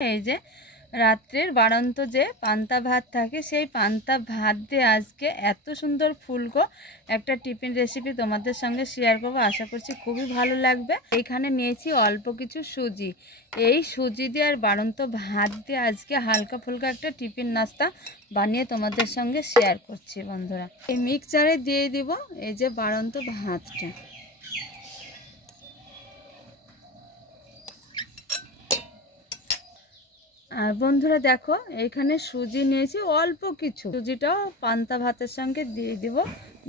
এই যে রাত্রের বাড়ন্ত যে পান্তা ভাত থাকে সেই পান্তা ভাত দিয়ে আজকে এত সুন্দর ফুলকো একটা টিফিন রেসিপি তোমাদের সঙ্গে শেয়ার করবো। আশা করছি খুবই ভালো লাগবে। এখানে নিয়েছি অল্প কিছু সুজি। এই সুজি দিয়ে আর বাড়ন্ত ভাত দিয়ে আজকে হালকা ফুলকা একটা টিফিন নাস্তা বানিয়ে তোমাদের সঙ্গে শেয়ার করছি বন্ধুরা। এই মিক্সচারে দিয়ে দিব এই যে বাড়ন্ত ভাতটা। আর বন্ধুরা দেখো এখানে সুজি নিয়েছি অল্প কিছু, সুজিটাও পান্তা ভাতের সঙ্গে দিয়ে দিব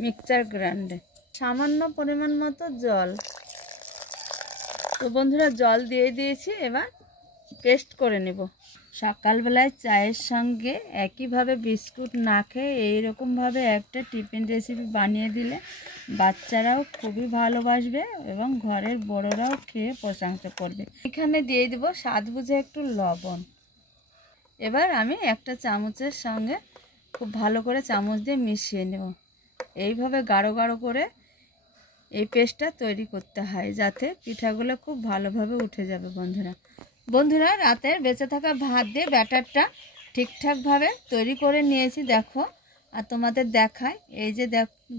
মিক্সচার গ্রাইন্ডে। সামান্য পরিমাণ মতো জল। তো বন্ধুরা জল দিয়ে দিয়েছি, এবার পেস্ট করে নেব। সকালবেলায় চায়ের সঙ্গে একইভাবে বিস্কুট না খেয়ে এইরকমভাবে একটা টিফিন রেসিপি বানিয়ে দিলে বাচ্চারাও খুবই ভালোবাসবে এবং ঘরের বড়রাও খেয়ে প্রশংসা করবে। এখানে দিয়ে দিব স্বাদ বুঝে একটু লবণ। এবার আমি একটা চামচের সঙ্গে খুব ভালো করে চামচ দিয়ে মিশিয়ে নেব। এইভাবে গাঢ় গাঢ় করে এই পেস্টটা তৈরি করতে হয় যাতে পিঠাগুলো খুব ভালোভাবে উঠে যাবে। বন্ধুরা রাতের বেঁচে থাকা ভাত দিয়ে ব্যাটারটা ঠিকঠাকভাবে তৈরি করে নিয়েছি দেখো। আর তোমাদের দেখায় এই যে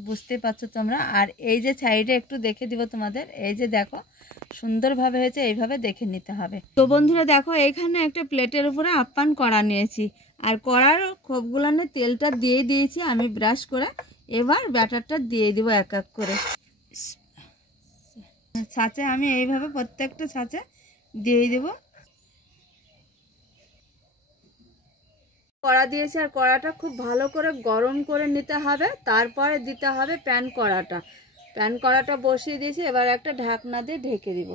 বুঝতে পারছো তোমরা। আর এই যে সাইডে একটু দেখে দিব তোমাদের, এই যে দেখো সুন্দরভাবে হয়েছে, এইভাবে দেখে নিতে হবে। তো বন্ধুরা দেখো এইখানে একটা প্লেটের উপরে আপ্যায়ন কড়া নিয়েছি আর কড়ার খোপগুলানে তেলটা দিয়ে দিয়েছি আমি ব্রাশ করে। এবার ব্যাটারটা দিয়ে দিব এক এক করে ছাঁচে। আমি এইভাবে প্রত্যেকটা ছাঁচে দিয়ে দেব। কড়া দিয়েছি আর কড়াটা খুব ভালো করে গরম করে নিতে হবে, তারপরে দিতে হবে প্যান কড়াটা বসিয়ে দিয়েছি। এবার একটা ঢাকনা দিয়ে ঢেকে দিব।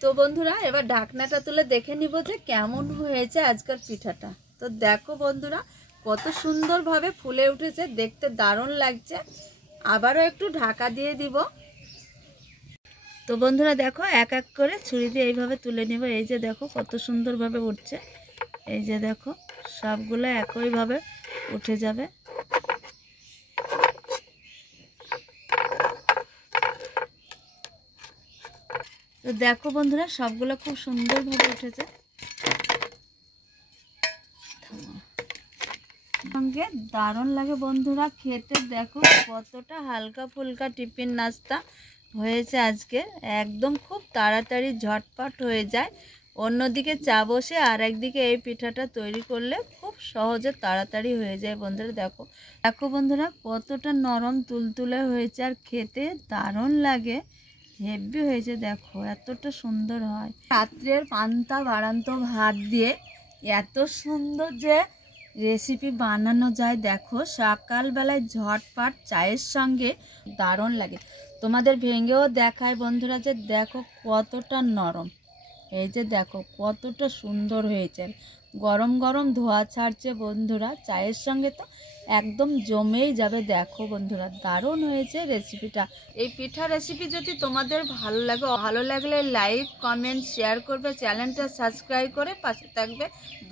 তো বন্ধুরা এবার ঢাকনাটা তুলে দেখে নিব যে কেমন হয়েছে আজকের পিঠাটা। তো দেখো বন্ধুরা কত সুন্দরভাবে ফুলে উঠেছে, দেখতে দারুণ লাগছে। আবারও একটু ঢাকা দিয়ে দিব। তো বন্ধুরা দেখো এক এক করে ছুরি দিয়ে এইভাবে তুলে নিব। এই যে দেখো কত সুন্দরভাবে উঠছে। এই যে দেখো সবগুলো একইভাবে উঠে যাবে। তো দেখো বন্ধুরা সবগুলো খুব সুন্দরভাবে উঠেছে। সঙ্গে দারুণ লাগে বন্ধুরা খেতে। দেখো কতটা হালকা ফুলকা টিফিন নাস্তা হয়েছে আজকে। একদম খুব তাড়াতাড়ি ঝটপট হয়ে যায়। অন্যদিকে চা বসে আর একদিকে এই পিঠাটা তৈরি করলে খুব সহজে তাড়াতাড়ি হয়ে যায়। বন্ধুরা দেখো বন্ধুরা কতটা নরম তুলতুলে হয়েছে আর খেতে দারুণ লাগে, হেভি হয়েছে। দেখো এতটা সুন্দর হয়। রাত্রের পান্তা বাড়ন্ত ভাত দিয়ে এত সুন্দর যে রেসিপি বানানো যায় দেখো সকালবেলায় ঝটপট চায়ের সঙ্গে দারুণ লাগে। তোমাদের ভেঙেও দেখায় বন্ধুরা যে দেখো কতটা নরম। এই যে দেখো কতটা সুন্দর হয়েছে, গরম গরম ধোয়া ছাড়ছে বন্ধুরা। চায়ের সঙ্গে তো একদম জমেই যাবে। দেখো বন্ধুরা দারুণ হয়েছে রেসিপিটা। এই পিঠা রেসিপি যদি তোমাদের ভালো লাগলে লাইক কমেন্ট শেয়ার করবে, চ্যানেলটা সাবস্ক্রাইব করে পাশে থাকবে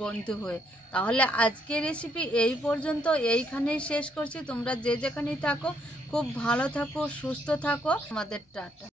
বন্ধু হয়ে। তাহলে আজকের রেসিপি এই পর্যন্ত, এইখানেই শেষ করছি। তোমরা যে যেখানেই থাকো খুব ভালো থাকো, সুস্থ থাকো। আমাদের টাটা।